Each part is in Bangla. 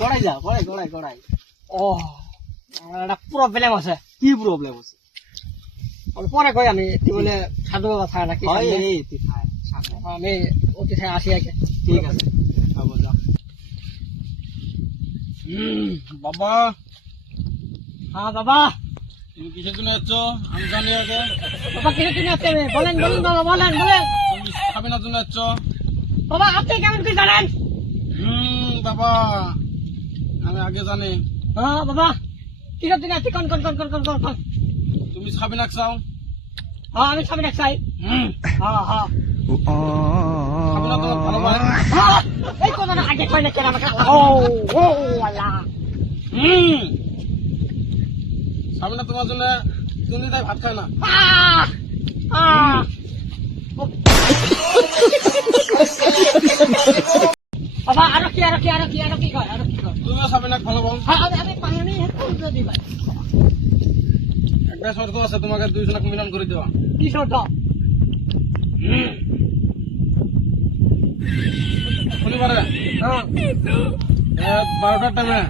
কড়াই যা কড়াই ও একটা প্রবলেম আছে। কি প্রবলেম আছে? পরে কই আমি তুই বলে সাধু বাবা থাকা নাকি তুই খায় আমি অতি থাকা আসি আগে। ঠিক আছে বাবা। হ্যাঁ বাবা। তুমি কিসের জন্য যাচ্ছ আমি জানি আগে। বাবা কিছু তুমি আসতে বলেন বাবা বলেন। তুমি সাবিনার জন্য যাচ্ছ বাবা আপনি কেমন কি জানেন? বাবা আমি আগে জানি। হ্যাঁ বাবা কিসের দিন আসছি কোন তুমি সাবিনাক চাও? হ্যাঁ আমি সামনে চাই। হ্যাঁ সাবিনা তোমার ভালো মানে? এই কথাটা আগে কই না কেন আমাকে? ও আল্লাহ। সাবিনা তোমার জন্য তুমি তাই ভাত খায় না। বাবা আরো কি কর তুমিও সাবিনাক ভালো পাও। আমি পানি দিই ভাই। একটা শর্ত আছে, তোমাকে দুইজনকে মিলন করে দেওয়া। কি শর্ত? শনিবারে হ্যাঁ 12টার টাইমে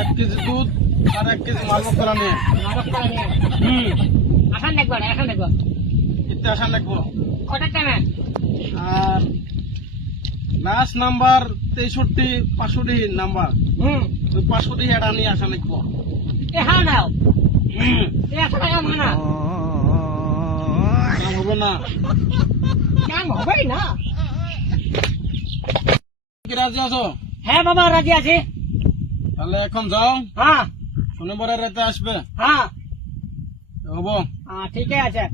1 কেজি দুধ আর 1 কেজি মালভোগ কলা নিয়ে আসান দেখবো ইতে আসা লাগবো। কটার টাইমে? আর লাস্ট নাম্বার 63 নাম্বার, ওই 500 হেড আনি আসা লাগবো। হ্যাঁ নাও না কাম হবে না। কাম হবেই না। কি রাজি আছো? হ্যাঁ বাবা রাজি আছি। তাহলে এখন যাও, হ্যাঁ শনিবারের রাতে আসবে। হ্যাঁ হবো ঠিক আছে।